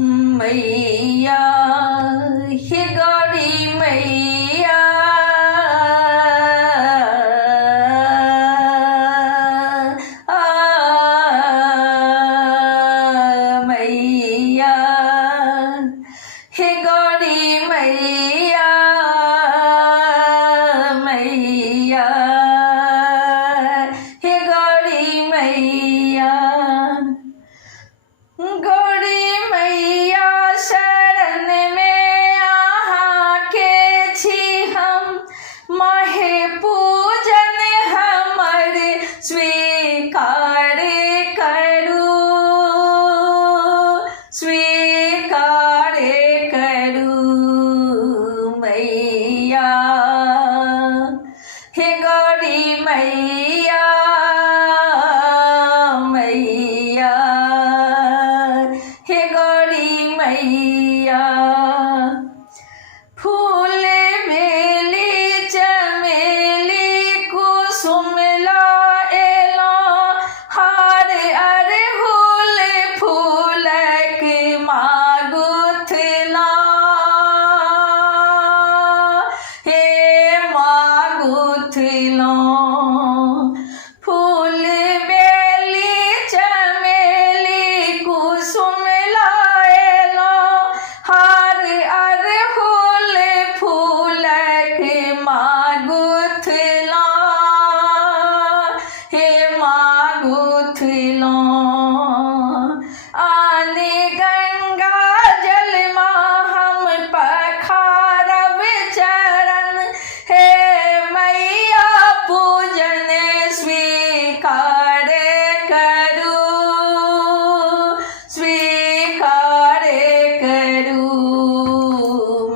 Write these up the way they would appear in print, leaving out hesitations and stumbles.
मैया हे गौरी मैया मैया हे गौरी मैया मैया हे गौरी मैया गौरी मैया शरण में आहा के छी हम माहे पूजन हमर स्वीकार करू स्वीकार करू मैया हे गौरी मैया मैया हे गौरी मैया फूल बेली चमेली कुसुम लाएला हार अरहुल फूलक मागुथला हे मागुथला फूल बेली चमेली कुसुम लाएला हार अरहुल फूलक मागुथला हे मागुथला आने गंगा जल माँ हम पखारब चरण हे मैया पूजन स्वीकार करू स्वीकार करू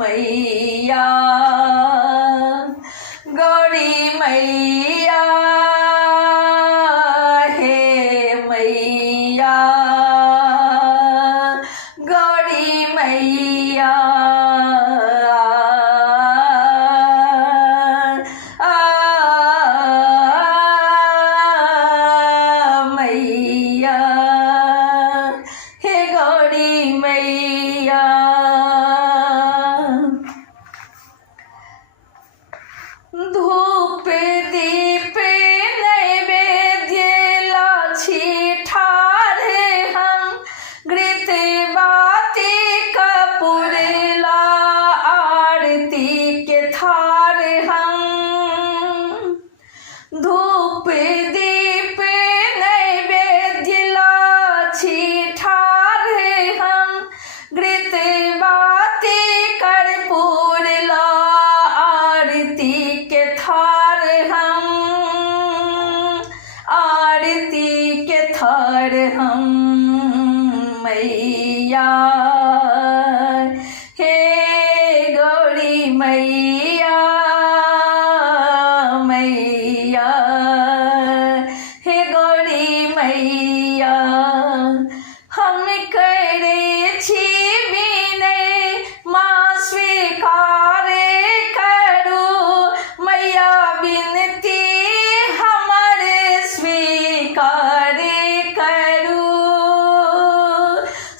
मैया गौरी मैया हे मैया गौरी मैया मैया हे गौरी मैया धूप दीप नैवेद्य लाछी ठाढ़ हम घृत बाती कपूर ला आरती के थार हम धूप दीप नैवेद्य लाछी ठाढ़ हम घृत बाती कर्पूर ला आरती के थार हम आरती के थार हम मैया हे गौरी मैया मैया हे गौरी मैया हम करे छी विनय माँ स्वीकार करू मैया विनती हमर स्वीकार करू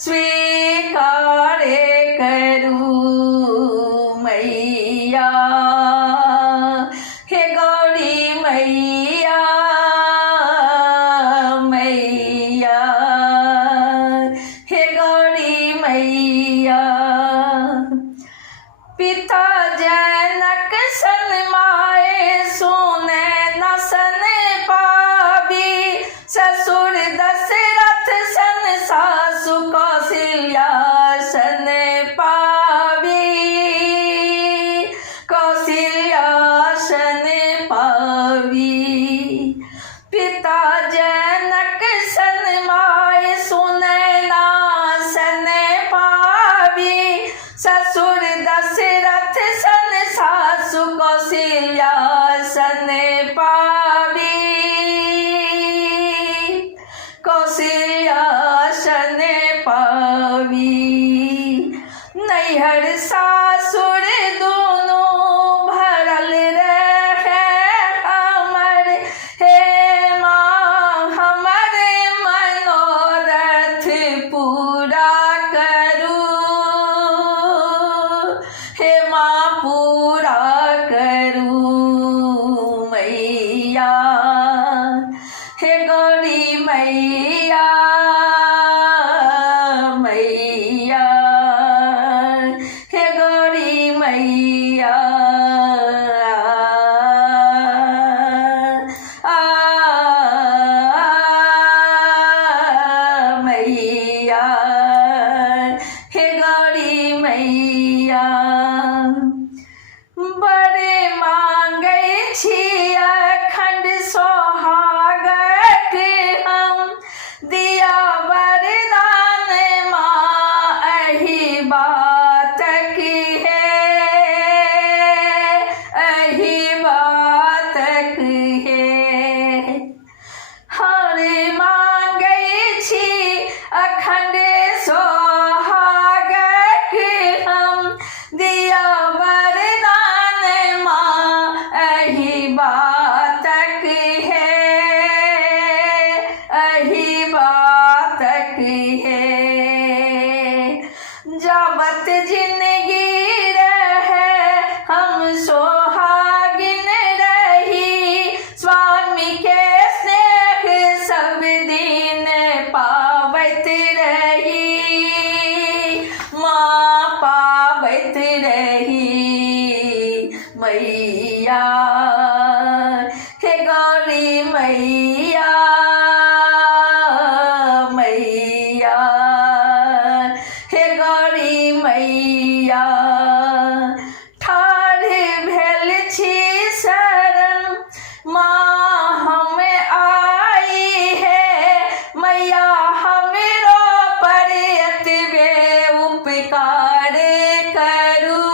स्वीकार करू मैया हे गौरी मैया मैया हे गौरी मैया पिता जनक सन माए सोने न सन पावी ससुर दशरथ सन सासु कौशल्या सन पावी कौशल्या सन पावी पिता जनक सन माए सुनैना सन पावी ससुर दशरथ सन सासु कौशल्या सन पावी कौशल्या सन पावी नैहर सासुर दोनों भरल रहे हमर हे माँ हमर मनोरथ पूरा करू हे माँ पूरा करूँ मैया, हे गौरी मैया मैया, हे गौरी मैया मैया, हे गौरी मैया। बड़े मांगै छी अखंड सोहागक हम, दिया वरदान माँ एहि बातक है, एहि बातक है। हर मांगै छी अखंड सोहागक हम, दिया वरदान माँ एहि बातक है, एहि बातक है। जावत जिंदगी रहे हम सोहागिन रही, स्वामी के स्नेह सब दिन पावत रही, माँ पावत रही मैया, हे गौरी मैया मैया, हे गौरी मैया। ठाढ़ भेल छी शरण माँ हम आई है, मैया हमरो पर एतबे उपकार करू,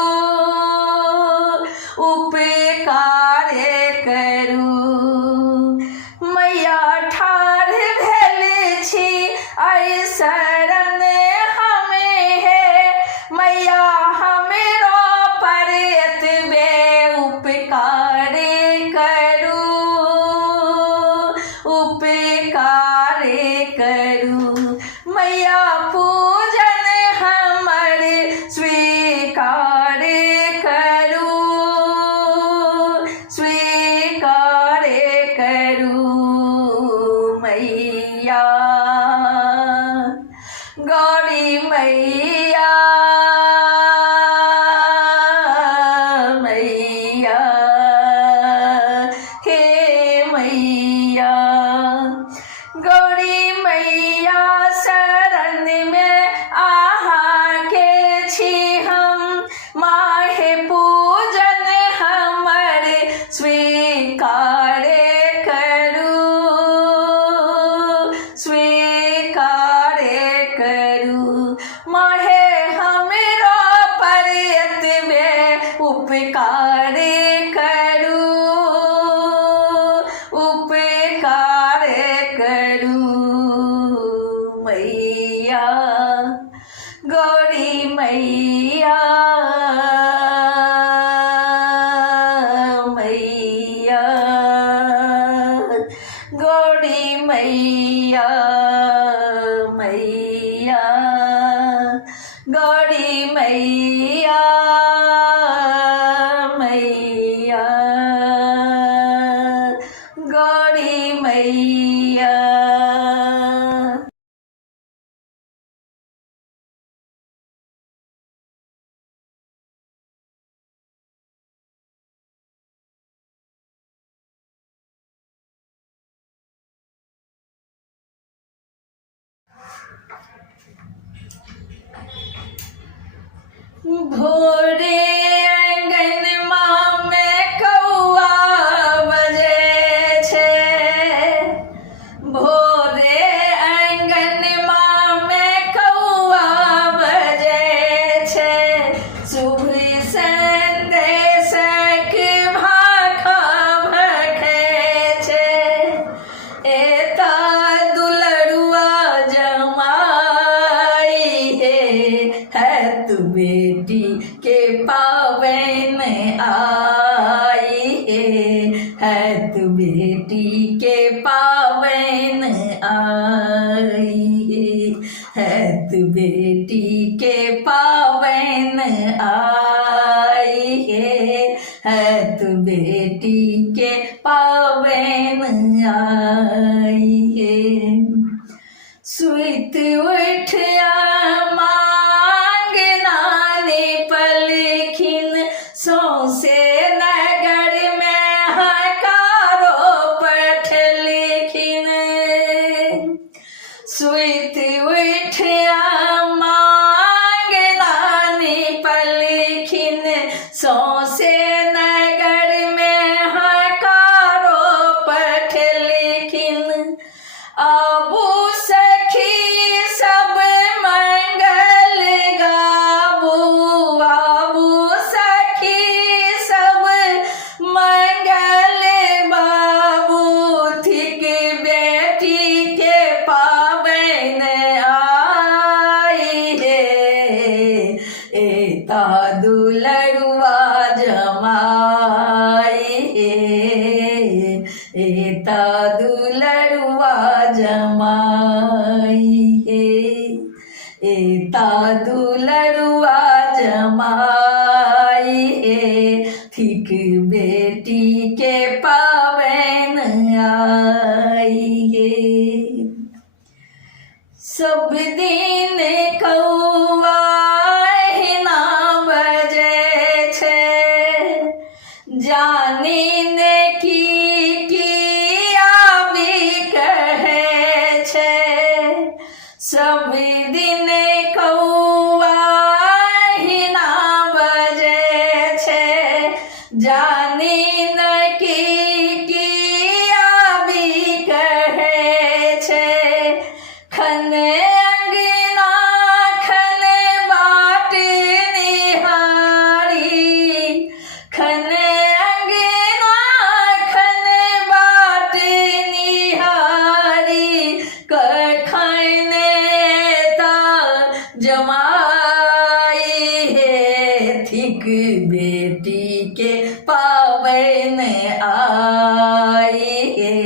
उपकार करू मैया। ठाढ़ भेल छी आई शरण हमें है, मैया हमरो पर एतबे उपकार करू, उपकार करू मैया। पूजन हमर स्वीकार करू, स्वीकार करू मैया, गौरी मैया मैया, हे मैया। गौरी मैया शरण में आहा के छी हम, माहे पूजन हमर स्वीकार करू, स्वीकार करू माहे हमरो पर एतबे उपकार करू, उपकार करू मैया, गौरी मैया मैया, गौरी मैया मैया, गौरी मैया मैया, गौरी मैया। भोरे आंगनमा में कौआ बजे छे, भोरे आंगनमा में कौआ बजे छे, शुभ संदेशक भाखा भखे छे, एता दुलरुआ जमाई है तू बेटी के पावन आई है तू बेटी के पावन आई है तू बेटी के पावन आई। बेटी के पावन आई है। सुइत उठिया मांग नानी पलखिन, सौंसे नगर में हकारो पठलखिन। सुइत उठिया मांग नानी पलखिन, सौंसे नगर में हकारो पठलखिन। आबू सखी सब मंगल गाबू, आबू सखी सब मंगल बाबू, थिक बेटी के पावन आई है। एता दुलरुआ जमाई है, एता दुलरुआ जमाई है, एता दुलरुआ जमाई है। थिक बेटी के पावन आई है। सब दिन कौआ हिना बजे छे, जानी ने की आबी कहे छे। सब दिन कौआ हिना बजे छे, जानी न की आबी कहे छे। खन अंगना खन बाट निहारी, खन अंगना खन बाट निहारी। कखने ता जमाई है, थिक बेटी के पावन आई है।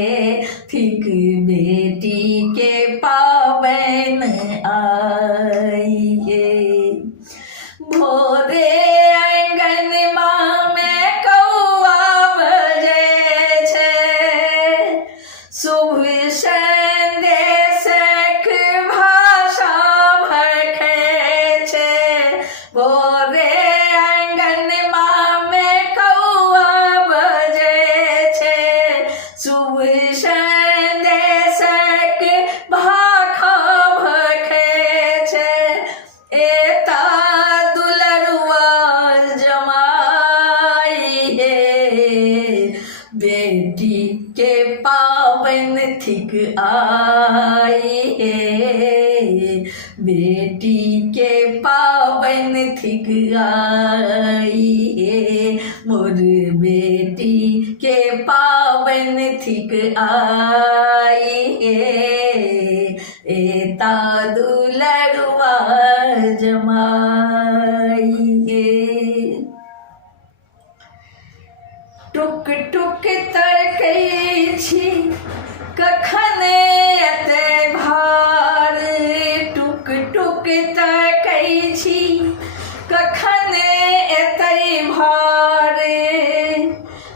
थिक बेटी के पावन आई है। भोरे आंगन में कौआ बजे छे, शुभ संदेशक भाषा भखे छे। भोरे आंगन में कौआ बजे छे, शुभ संदेशक भाखा भखे छे। एता दुलरुआ जमाई है, बेटी के पावन थिक आई है, बेटी के पावन थिक आई है। मोर बेटी के पावन थिक आई है, एता दुलरुआ जमाई है। टुक टुक तकै छी कखन एते भार, टुक टुक तकै छी कखन एते भार।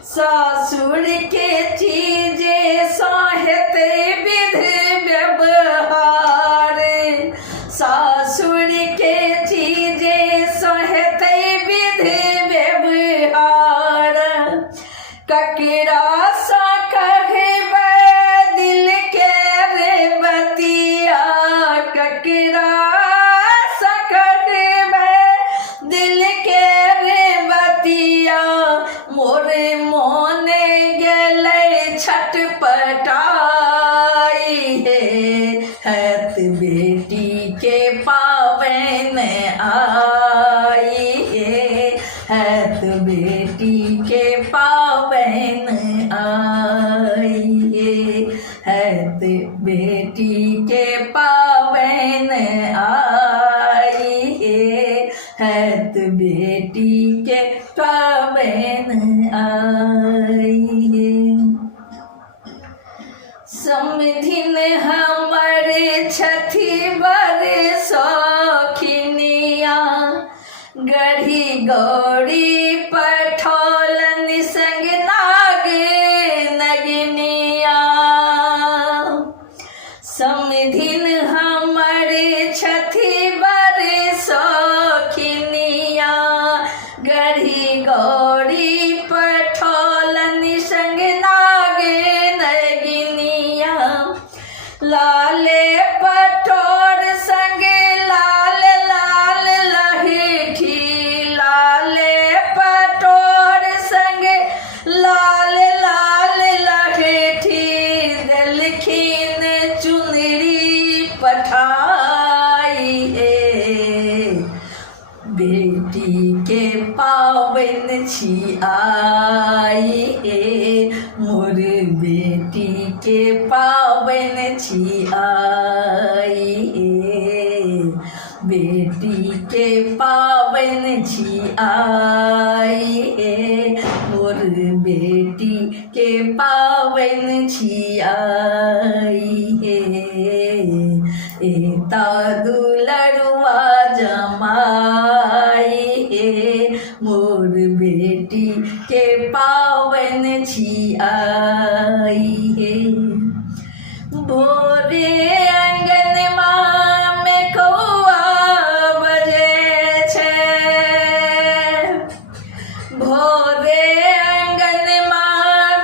सासुर के चीजे साहेते विध व्यवहार, सासुर के चीजे साहेते विध व्यवहार। ककरा सा कहबे दिल के रे बतिया, ककरा सा कहबे दिल के रे बतिया। मोरे मोने गेलै छटपटाई है, हैत बेटी के पावन आई है, हैत बेटी के पावन आई है, हैत बेटी के पावन आई है, हैत बेटी के पावन आई है। समधिन हमर छथि बर सौखिनिया, गढ़ी गौरी पठौलन संग गौरी पठौलन संग नागे नगिनिया लाले पठौर संग लाल लाल लहेठी लाले पठौर संग लाल लाल लहेठी दिलखीन चुनरी पठाई है बेटी के पावन छी आई हे मोर बेटी के पावन छी आई हे बेटी के पावन छी आई हे मोर बेटी के पावन छी आई हे एता दुलरुआ जमाई हे मोर बेटी के पावन छी आई हे भोरे अंगनमा में कौआ बजे छै भोरे अंगनमा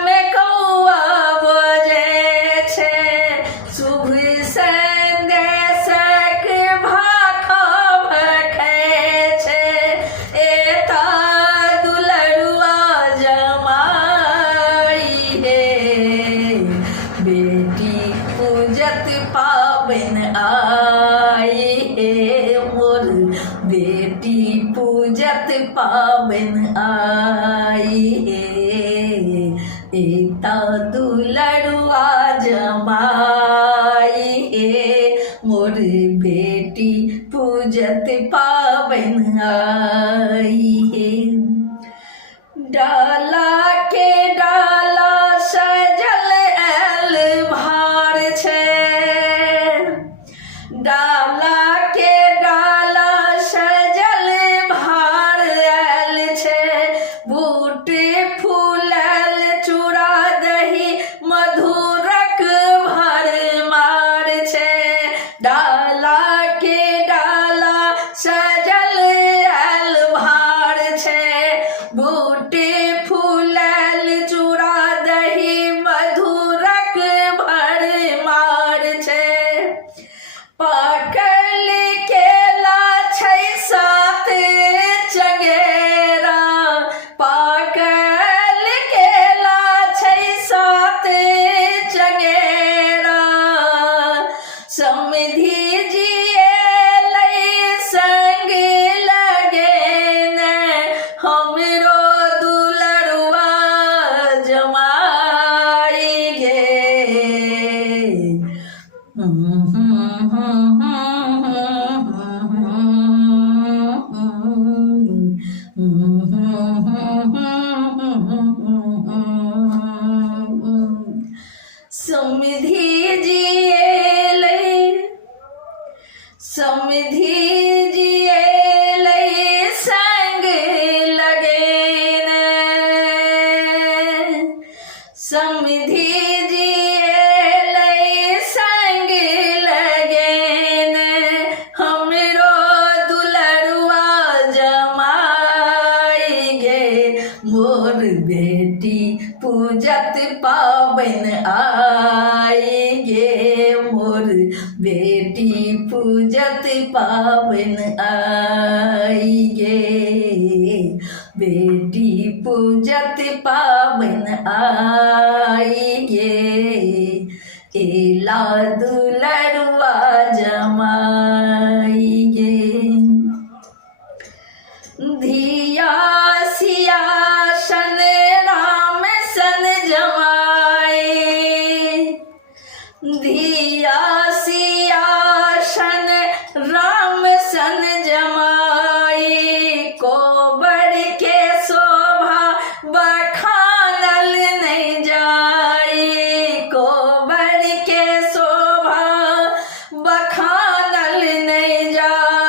में कौआ बजे छै शुभ संदेशक भाखा भखै छै एता दुलरुआ जमाई हे बेटी पूजत पावन आई हे मोर बेटी पूजत पावन आई हे एता दुलरुआ जमाई हे मोर बेटी पूजत पावन आई हे डाला के डाला सजल एल भार छै डाला के डाला सजल भार आयल छै बूट फूलल चूड़ा दही मधुरक भर मार छै डाला के डाला सजल आयल भार छै बूट फूलल चूड़ा दही मधुरक भर मार छै पाकल केला छै सात चंगेरा पाकल केला छै सात चंगेरा समधी जी एलै संग लगेन हमरो दुलरुआ जमाई गे समधी जी एलै समधी जी एलै संग लगेन समधी जी एलै संग लगेन हमरो दुलरुआ जमाई गे मोर बेटी पूजत पावन आई गे मोर बेटी पूजत पावन आई गे बेटी पूजत पावन आई गे एला दुलरुआ जमाई गे धिया सिया सन राम सन जमाई धिया सिया सन राम सन जमाई कोबर के शोभा बखानल नहीं जाई कोबर के शोभा बखानल नहीं जाई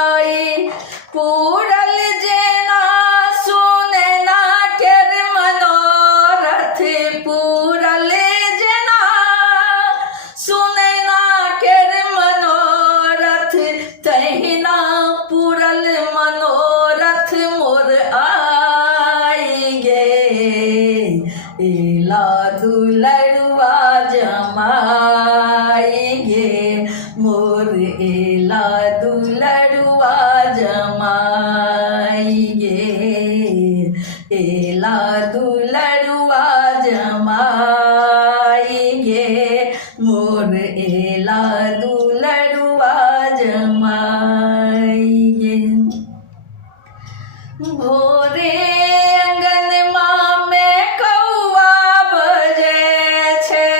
एला दुलरुआ जमाई गे मोर एला दुलरुआ जमाई गे। भोरे अंगनमा में कौआ बजे छे,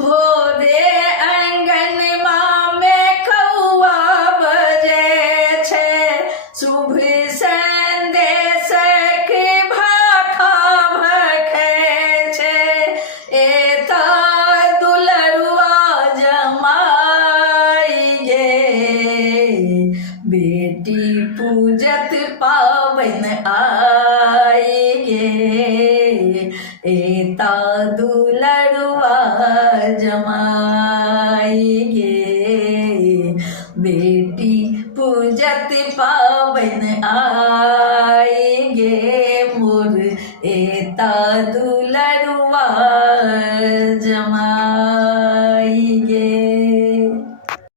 भोरे अंगनमा में कौआ बजे छे, शुभ संदेश के भाखा भखे छे, एता दुलरुआ जमाई गे बेटी पूजत पावन आई गे, एता दुलरुआ जमाई गे बेटी पूजत पावन आई गे मोर एता दुलरुआ जमाई गे।